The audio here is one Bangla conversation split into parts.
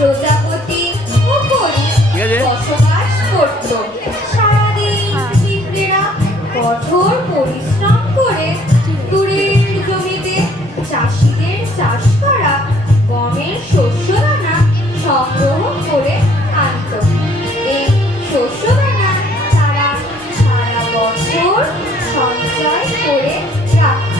প্রজাপতি ও পরী বসবাস করত। সারাদিন পিঁপড়েরা কঠোর পরিশ্রম করে দূরের জমিতে চাষিদের চাষ করা গমের শস্যদানা সংগ্রহ করে আনত। এই শস্যদানা তারা সারা বছর সঞ্চয় করে রাখত।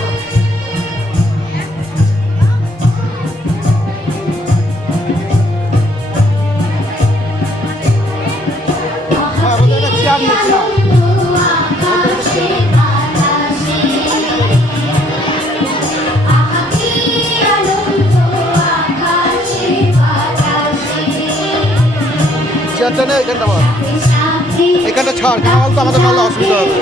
চেয়ারটা নেই, এখানটা ছাড়, কারণ তো আমাদের নাহলে অসুবিধা হবে।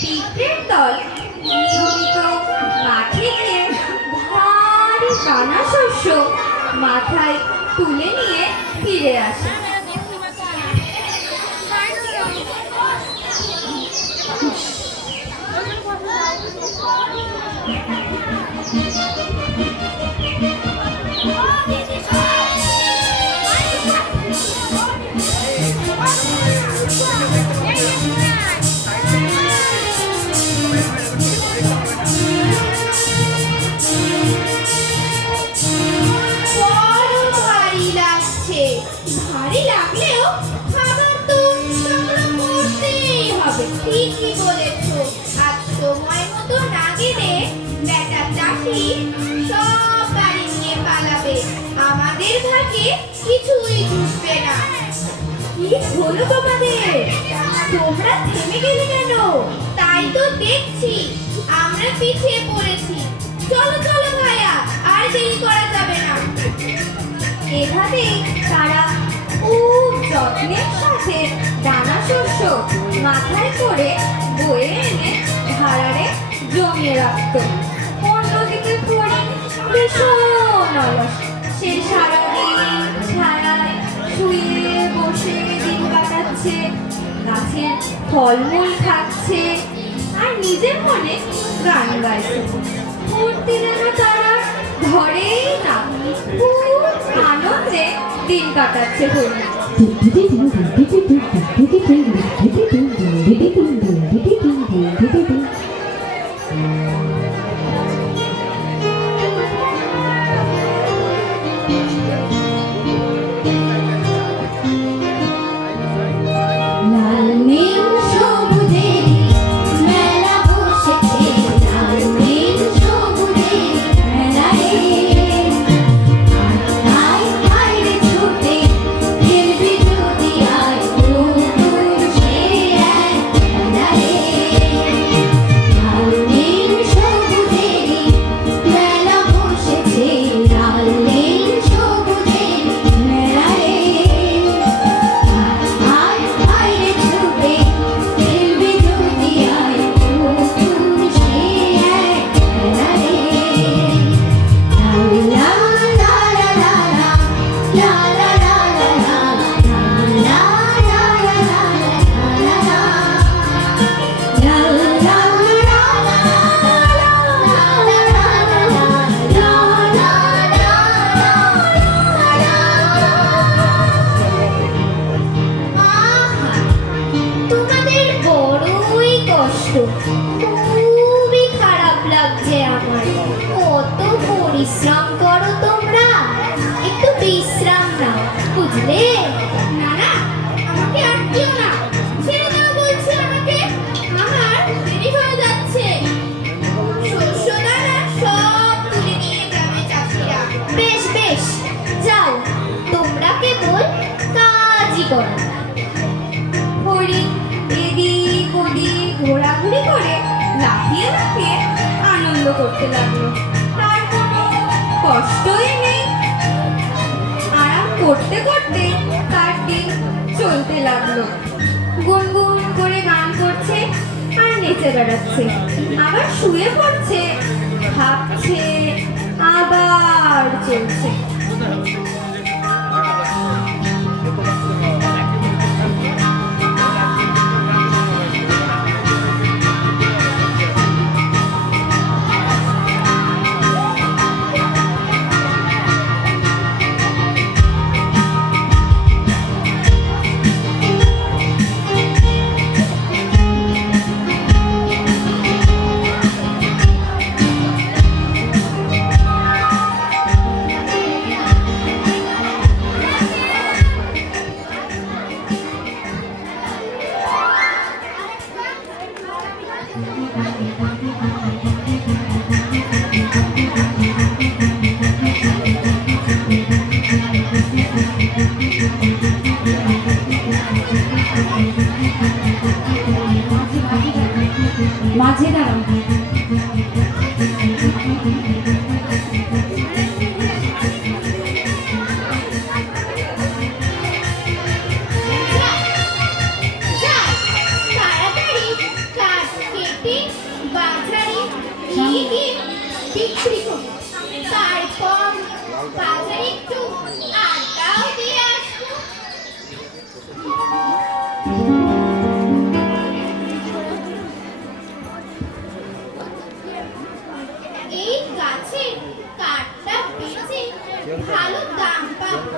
পিঁপড়ের দল নিয়মিত মাঠে গিয়ে ভারী দানা শস্য মাথায় তুলে নিয়ে ফিরে আসে। ভারী লাগলেও খাবার তো সংগ্রহ করতেই হবে। ঠিকই বলেছো, আজ সময় মতো না গেলে বেটা চাষি সব বাড়ি নিয়ে পালাবে, আমাদের ভাগে কিছুই জুটবে না। কি হলো তোমাদের? তোমরা থেমে গেলে কেন? তাই তো দেখছি আমরা পিছিয়ে পড়েছি। চলো চলো ভাইয়া, আর দেরি করা যাবে না। এভাবেই তারা খুব যত্নের সাথে দানা শস্য মাথায় করে বয়ে এনে ভাড়ারে জমিয়ে রাখত। অন্যদিকে পড়ে ভীষণ অলস, সে সারাদিন ছায়ায় শুয়ে বসে দিন কাটাচ্ছে, গাছের ফলমূল খাচ্ছে আর নিজের মনে গান গাইছে। মূর্তি যেন তারা ঘরেই না, খুব আনন্দে দিন কাটাচ্ছে হলো। খুবই খারাপ লাগছে আমার। কত পরিশ্রম করো তোমরা, একটু বিশ্রাম নাও, বুঝলে? না না, আমাকে আটকেও না, ছেড়ে দাও বলছি আমাকে। আমার দেরি হয়ে যাচ্ছে। শস্য দানা সব তুলে নিয়ে যাবে চাষিরা। বেশ বেশ, যাও, তোমরা কেবল কাজই করো। হরিণ এদিক ওদিক ঘোরাঘুরি করে লাফিয়ে লাফিয়ে আনন্দ করতে লাগলো। তার কোনো কষ্টই নেই। আরাম করতে করতে তার দিন চলতে লাগলো। গুনগুন করে গান করছে আর নেচে বেড়াচ্ছে, আবার শুয়ে পড়ছে, ভাবছে, আবার চলছে। মাঝে দাঁড়ান। তাড়াতাড়ি কাঠ কেটে বাজারে নিয়ে গিয়ে বিক্রি করো। তারপর বাজারে একটু আড্ডাও দিয়ে আসবো। এই গাছের কাঠটা বেচে ভালো দাম পাবো।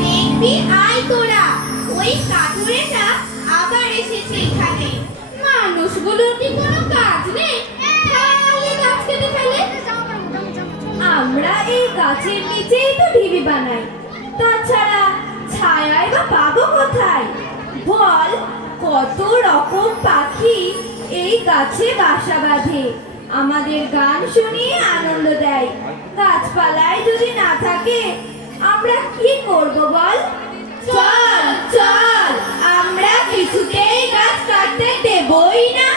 দেখবি আয় তোরা, ওই কাঠুরেটা আবার এসেছে এখানে। মানুষগুলোর কি কোনো কাজ নেই? খালি গাছ কেটে ফেলে। আমরা এই গাছের নিচেই তো ঢিবি বানাই, তাছাড়া ছায়ায় বা পাবো কোথায়? বল, কত রকম পাখি এই গাছে বাসা বাঁধে, আমাদের গান শুনিয়ে আনন্দ দেয়। গাছপালায় যদি না থাকে আমরা কি করব বল? চল চল, আমরা কিছুতেই গাছ কাটতে দেবই না।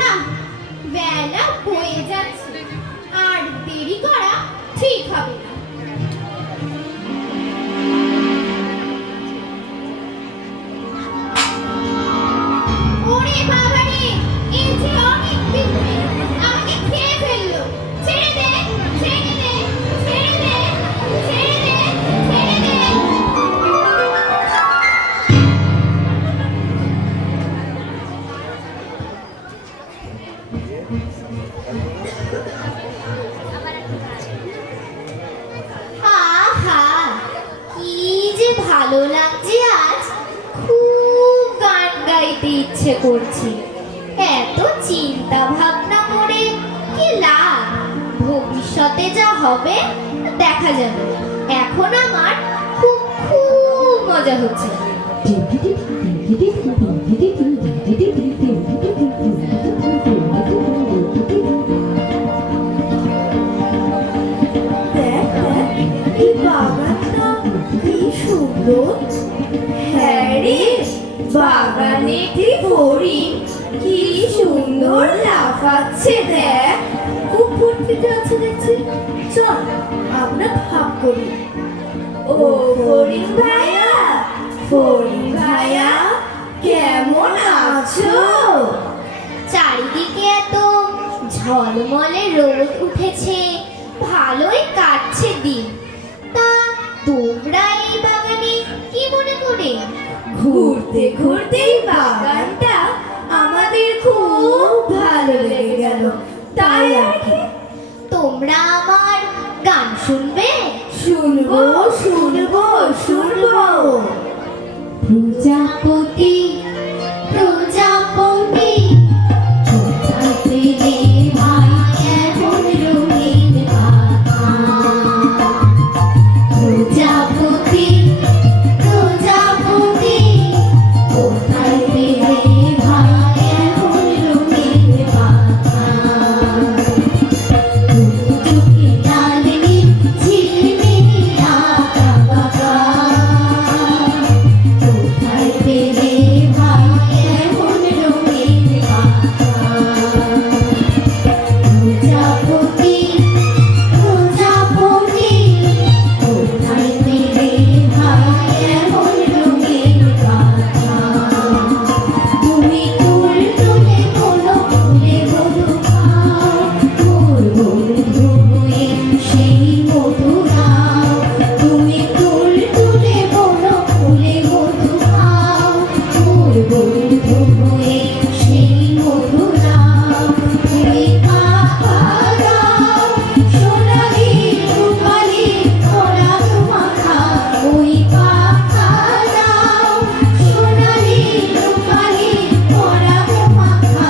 না, বেলা হয়ে যাচ্ছে, আর দেরি করা ঠিক হবে না। ওরে বাবারে, এই যে অনেক বিপদ, আমাকে খেয়ে ফেললো। ছেড়ে দে, ছেড়ে দে, ছেড়ে দে, ছেড়ে দে, ছেড়ে দে। আহা, কি যে ভালো লাগছে আজ, খুব গান গাইতে ইচ্ছে করছে। এত চিন্তা ভাবনা করে কি লাভ? ভবিষ্যতে যা হবে দেখা যাবে। এখন আমার খুব খুব মজা হচ্ছে। দেখ দেখ, এই মদন? হ্যাঁ রে, বাগানে একটি হরিণ কি সুন্দর লাফাচ্ছে দেখ। খুব ফুর্তিতে আছে দেখছি। চল আমরা ভাগ করি। ও হরিণ ভাইয়া, হরিণ ভাইয়া, কেমন আছো? চারিদিকে এত ঝলমলে রোদ উঠেছে, ভালোই কাটছে দিন। তা তোমরা এই বাগানে কি মনে করে? ঘুরতে ঘুরতেই বাগানটা আমাদের খুব ভালো লেগে গেল, তাই আর কি। তোমরা আমার গান শুনবে? শুনবো শুনবো শুনবো। প্রজাপতি প্রজাপতি কোথায় পেলে ভাই এমন রঙিন পাখা? প্রজাপতি প্রজাপতি কোথায় পেলে ভাই এমন রঙিন পাখা? চোখে লালনি ঝিলমিলি আঁকা বাঁকা, কোথায় পেলে ভাই এমন রঙিন পাখা? প্রজাপতি প্রজাপতি কোথায় পেলে ভাই এমন রঙিন পাখা? তুমি ফুল তুলে কোনো ফুলে মধু খাও, মোর বন্ধু হয়ে সেই মধু নাও। তুমি ফুল তুলে কোনো ফুলে মধু খাও, মোর বন্ধু হয়ে সেই মধু নাও। তুমি পাখা দাও সোনালি রূপালি পরাগ মাখা, ওই পাখা দাও সোনালি রূপালি পরাগ মাখা।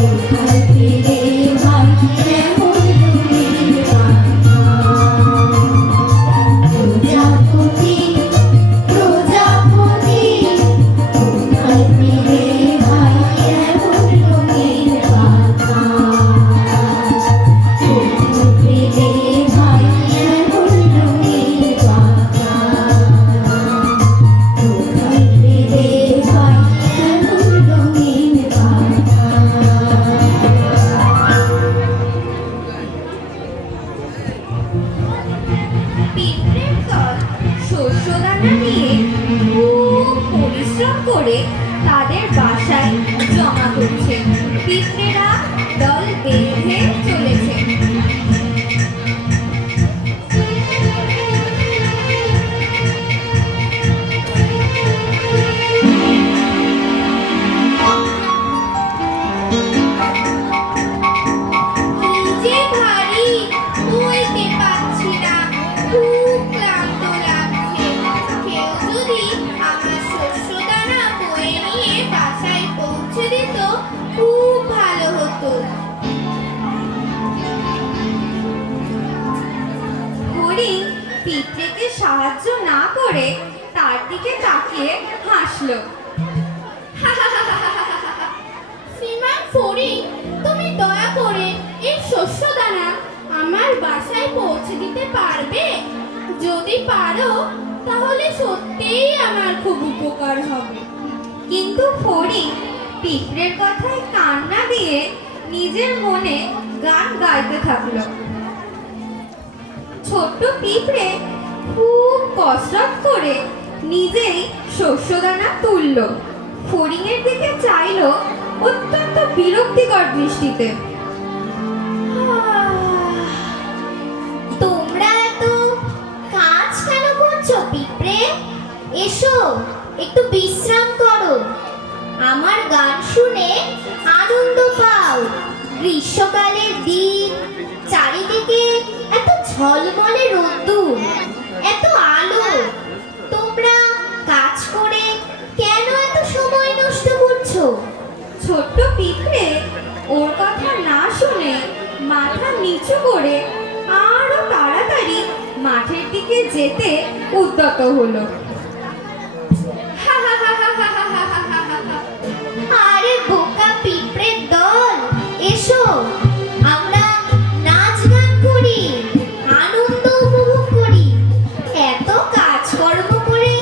কোথায় পেলে ভাই এমন রঙিন পাখা? প্রজাপতি প্রজাপতি কোথায় পেলে ভাই এমন রঙিন পাখা? কোথায় পেলে ভাই এমন রঙিন পাখা? কোথায় পেলে ভাই এমন রঙিন পাখা? পিঁপড়ের দল শস্যদানা নিয়ে খুব পরিশ্রম করে তাদের বাসায় জমা করছে। পিঁপড়েরা দল বেঁধে চলেছে। কি যে ভারী, বইতে পারছি না, খুব ক্লান্ত লাগছে। কেউ যদি আমার শস্যদানা বয়ে নিয়ে বাসায় পৌঁছে দিত, খুব ভালো হতো। হরিণ পিঁপড়েকে সাহায্য না করে তার দিকে তাকিয়ে হাসলো। শ্রীমান ফড়িং, তুমি দয়া করে এই শস্যদানা আমার বাসায় পৌঁছে দিতে পারবে? যদি পারো তাহলে সত্যিই আমার খুব উপকার হবে। কিন্তু ফড়িং পিঁপড়ের কথায় কান না দিয়ে নিজের মনে গান গাইতে থাকলো। ছোট্ট পিঁপড়ে খুব কসরত করে নিজেই শস্যদানা তুলল। ফড়িংয়ের দিকে চাইলো অত্যন্ত বিরক্তিকর দৃষ্টিতে। তোমরা এত কাজ কেন করছো পিঁপড়ে? এসো একটু বিশ্রাম করো, আমার গান শুনে আনন্দ পাও। গ্রীষ্মকালের দিন, চারিদিকে এত ঝলমলে রোদ্দুর, এত আলো। তোমরা কাজ করে কেন এত সময় নষ্ট করছো? ছোট্ট পিঁপড়ে ওর কথা না শুনে মাথা নিচু করে আরো তাড়াতাড়ি মাঠের দিকে যেতে উদ্যত হলো। আরে বোকা পিঁপড়ের দল, এসো আমরা নাচ গান করি, আনন্দ উপভোগ করি। এত কাজকর্ম করে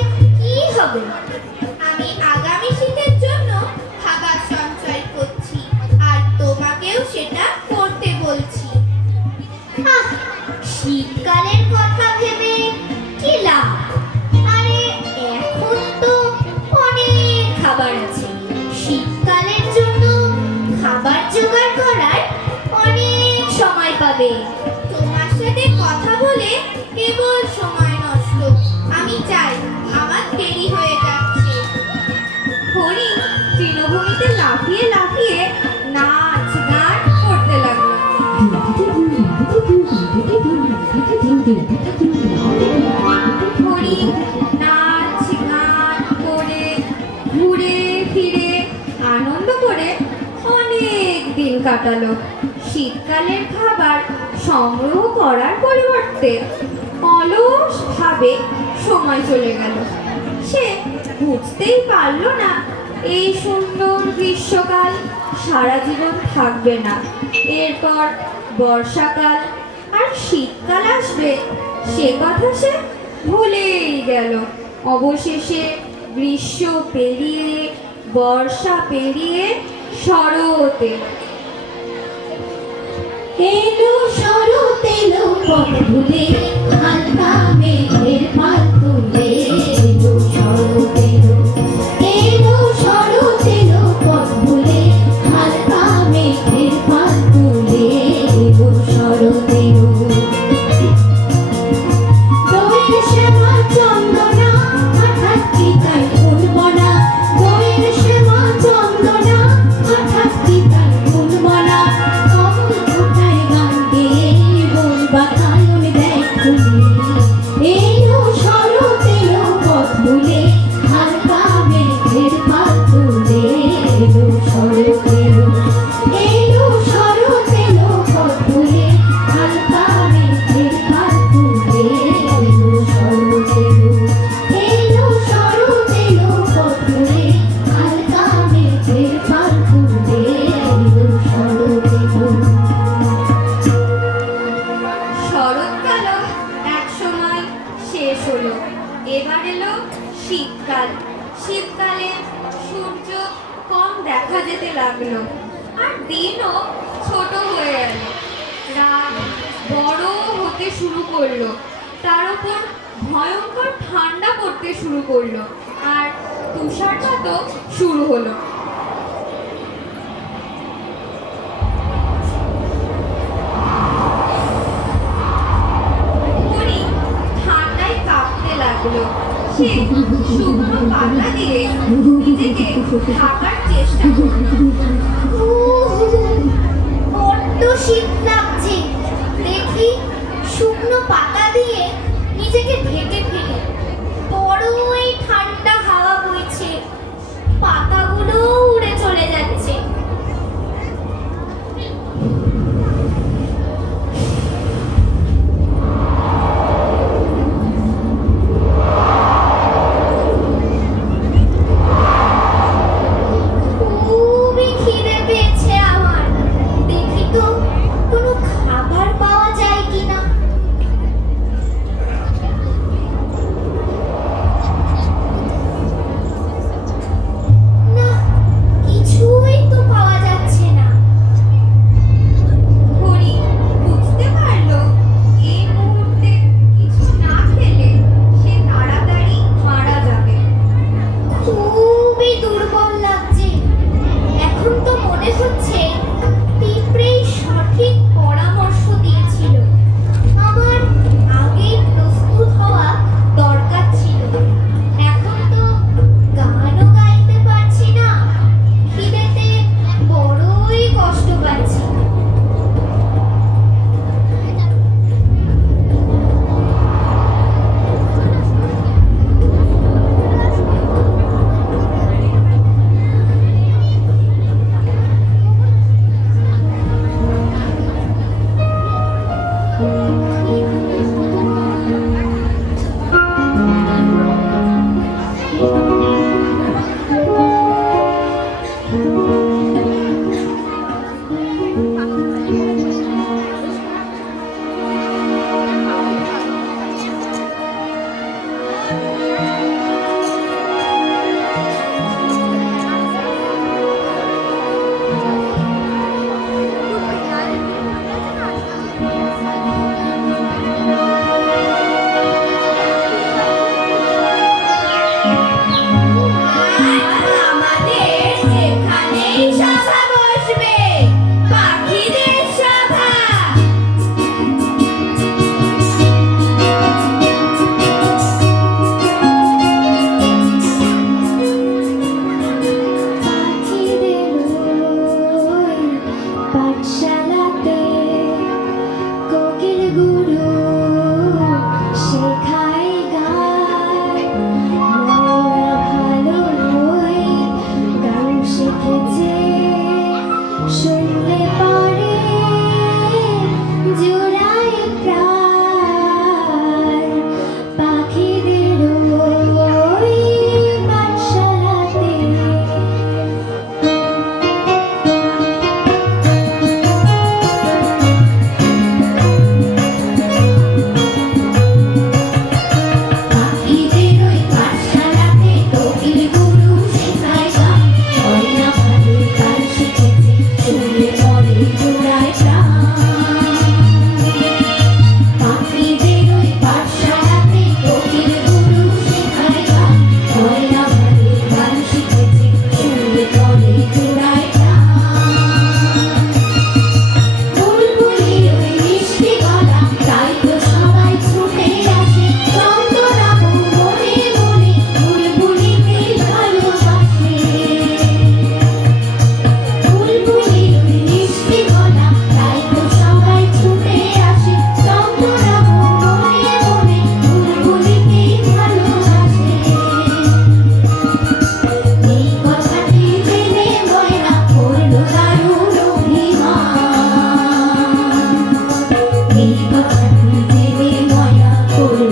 নাচ গান করে ঘুরে ফিরে আনন্দ করে অনেক দিন কাটালো। শীতকালের খাবার সংগ্রহ করার পরিবর্তে অলসভাবে সময় চলে গেল। সে বুঝতেই পারল না এই সুন্দর গ্রীষ্মকাল সারা জীবন থাকবে না। এরপর বর্ষাকাল আর শীতকাল আসবে, সে কথা সে ভুলেই গেল। অবশেষে গ্রীষ্ম পেরিয়ে বর্ষা পেরিয়ে শরৎ এলো। এলো শরৎ এলো পথ ভুলে হালকা মেঘের পাল তুলে। এলো শরৎ এলো, এলো শরৎ এলো পথ ভুলে হালকা মেঘের পাল তুলে। এলো শরৎ এলো। দোয়েল শ্যামা চন্দনা হঠাৎ কি তাই ফুলবনা। দোয়েল শ্যামা চন্দনা হঠাৎ কি তাই ফুলবনা। কমল ফোটায় গান গেয়ে বন বাতায়ন দেয় খুলে। এলো শরৎ এলো পথ ভুলে হালকা মেঘের পাল তুলে। এলো শরৎ এলো, এলো শরৎ এলো পথ ভুলে হালকা মেঘের পাল তুলে। এলো শরৎ এলো, এলো শরৎ এলো পথ ভুলে হালকা মেঘের পাল তুলে। এলো শরৎ এলো। শরৎকাল এক সময় শেষ হলো, এবার এলো শীতকাল। শীতকালে সূর্য কম দেখা যেতে লাগলো আর দিনও ছোট হয়ে গেল। রাত বড় হতে শুরু করলো, তার উপর ভয়ঙ্কর ঠান্ডা পড়তে শুরু করলো আর তুষারপাতও শুরু হলো। হরি ঠান্ডায় কাঁপতে লাগলো। সে শুকনো পাতা দিয়ে নিজেকে ঢাকার চেষ্টা করলো। বড্ড শীত লাগছে, দেখি শুকনো পাতা দিয়ে নিজেকে ঢেকে ফেলি। বড়ই ঠান্ডা হাওয়া বইছে, পাতাগুলো উড়ে চলে যাচ্ছে। খুবই খিদে পেয়েছে আমার, দেখি তো কোনো খাবার পাওয়া যায় কিনা। না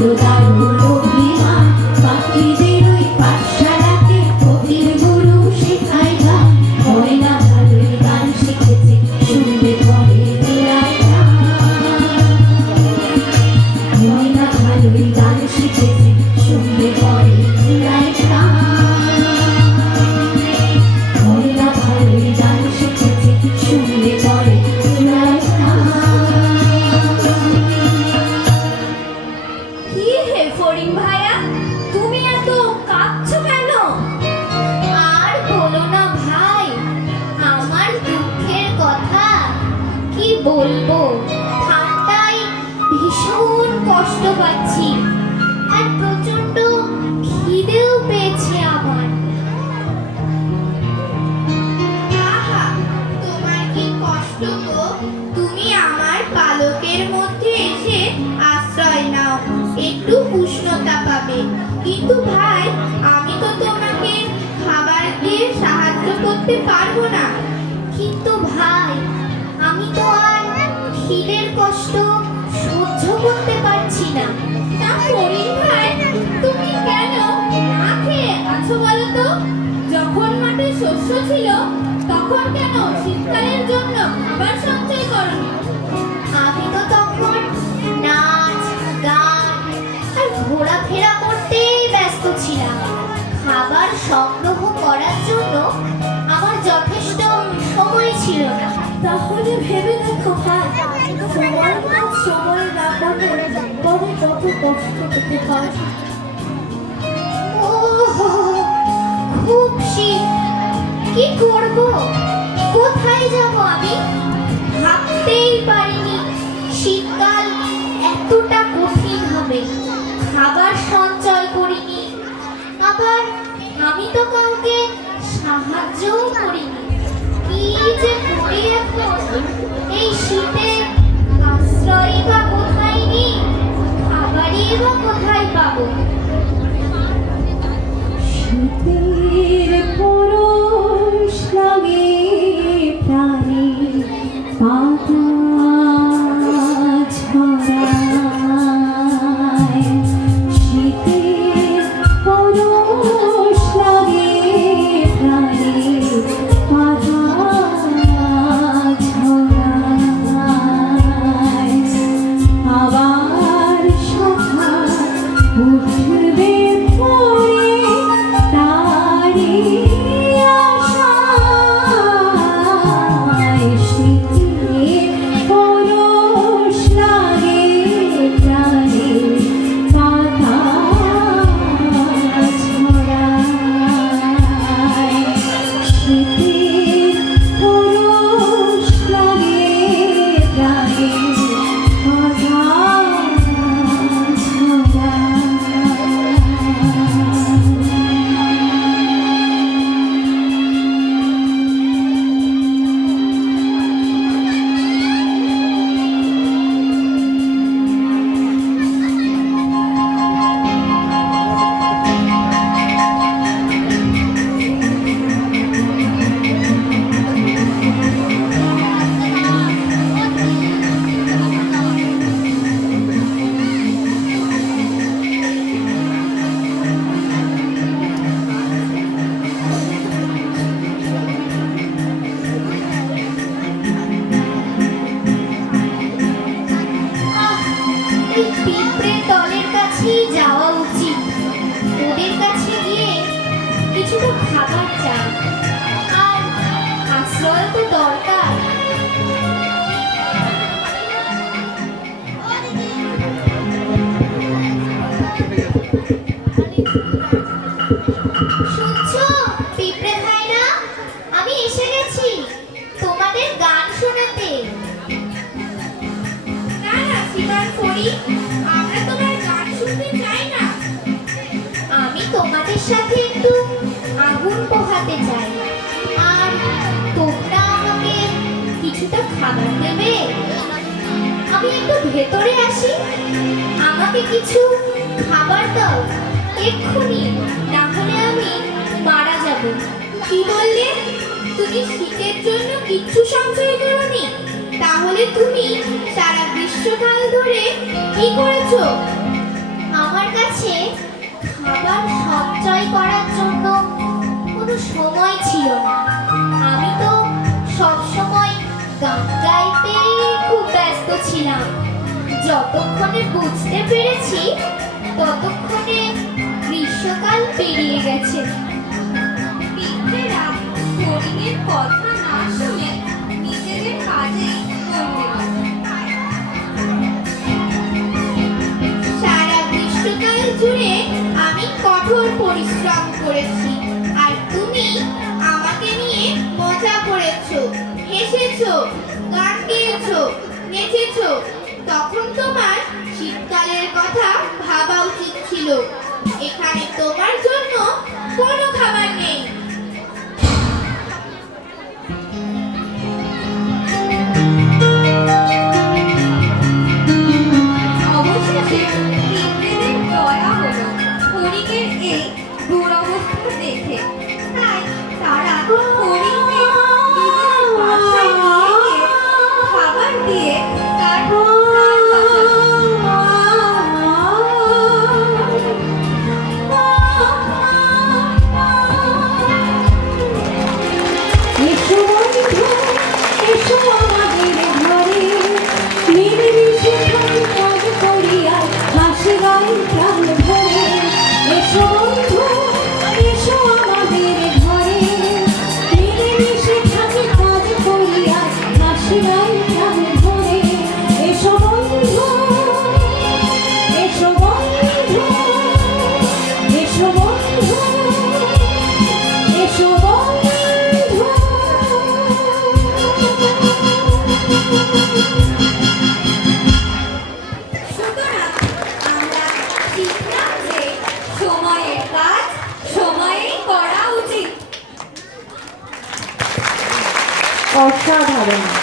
হলো দারুণ অভিমান, পাখিদের ওই পাঠশালাতে কবির গুরু শেখায় গান। ময়না ভালোই গান শিখেছে, শুনলে পরে জোড়ায় প্রাণ। ময়না ভালোই গান শিখেছে, শুনলে পরে জোড়ায় প্রাণ। ময়না ভালোই গান শিখেছে, শুনলে পরে জোড়ায় প্রাণ। কি হে ফড়িং ভাইয়া, তুমি এত কাঁদছো কেন? আর বলো না ভাই, আমার দুঃখের কথা কি বলবো। ঠান্ডায় ভীষণ কষ্ট পাচ্ছি, আর প্রচন্ড খিদেও পেয়েছে আমার। আহা, তোমার কি কষ্ট গো। তুমি আমার পালকের মধ্যে এসে আশ্রয় নাও, একটু উষ্ণতা পাবে। কিন্তু ভাই, আমি তো তোমাকে খাবার দিয়ে সাহায্য করতে পারবো না। কিন্তু ভাই, আমি তো আর খিদের কষ্ট সহ্য করতে পারছি না। তা ফড়িং ভাই, তুমি কেন না খেয়ে আছো বলো তো? যখন মাঠে শস্য ছিল তখন কেন শীতকালের জন্য খাবার সঞ্চয় করনি? আমি তো তখন নাচ, গান আর ঘোরাফেরা করতেই ব্যস্ত ছিলাম। খাবার সংগ্রহ করার জন্য আমার যথেষ্ট সময় ছিল না। তাহলে ভেবে দেখো ভাই, সময় না সময় রান্না করে তবে কত কষ্ট পেতে হয়। ওহো, খুব শীত, কি করব, কোথায় যাব আমি? ভাবতেই পারিনি শীতকাল এতটা কঠিন হবে। খাবার সঞ্চয় করিনি, আবার আমি তো কাউকে সাহায্যও করিনি। কি যে করি এখন, এই শীতে আশ্রয় বা কোথায় নিই, খাবারই বা কোথায় পাবো? শীতের পরশ লাগে প্রাণে, পাতা ঝরায়। শীতের পরশ লাগে প্রাণে, পাতা ঝরায়। আবার সকাল উঠবে ভোরে, তারি আশায়। শীতের পরশ লাগে প্রাণে, পাতা ঝরায়। শীতের পরশ লাগে প্রাণে, পাতা এই পিঁপড়ের দলের কাছেই যাওয়া উচিত। ওদের কাছে গিয়ে কিছুটা খাবার চাই, আর আশ্রয় তো দরকার। শুনছো পিঁপড়ে ভাইরা, আমি এসে গেছি তোমাদের গান শোনাতে। না না শ্রীমান ফড়িং, আমরা তোমার গান শুনতে চাই না। আমি তোমাদের সাথে একটু আগুন পোহাতে চাই, আর তোমরা আমাকে কিছুটা খাবার দেবে। আমি একটু ভেতরে আসি, আমাকে কিছু খাবার দাও এক্ষুনি, না হলে আমি মারা যাব। কি বললে? তুমি শীতের জন্য কিচ্ছু সঞ্চয় করোনি? তাহলে তুমি সারা গ্রীষ্মকাল ধরে কি করেছো? করছিলাম। যতক্ষণে বুঝতে পেরেছি ততক্ষণে গ্রীষ্মকাল পেরিয়ে গেছে। বৃদ্ধেরা হরিণের কথা না শুনে নিজেদের কাজে মন দিল। সারা গ্রীষ্মকাল জুড়ে আমি কঠোর পরিশ্রম করেছি, আর তুমি আমাকে নিয়ে মজা করেছো, হেসেছো, গান গেয়েছো, নেচেছো। তখন তোমার শীতকালের কথা ভাবা উচিত ছিল। এখানে তোমার জন্য কোনো খাবার নেই। অবশেষে বৃদ্ধেদের দয়া হলো হরিণের এই দুরবস্থা দেখে। তাই তারা হরিণকে নিজেদের বাসায় নিয়ে গিয়ে খাবার দিয়ে তার প্রাণ বাঁচালো। এসো বন্ধু, এসো আমাদের ঘরে, নির্বিষে কাজ করিয়া হাসি গাই প্রাণ ভরে। এসো বন্ধু, এসো আমাদের ঘরে, নির্বিষে কাজ করিয়া হাসি গাই প্রাণ ভরে। এসো বন্ধু, এসো বন্ধু, এসো বন্ধু, এসো বন্ধু। সুতরাং আমরা শিখলাম যে সময়ের কাজ সময়েই করা উচিত। অসাধারণ।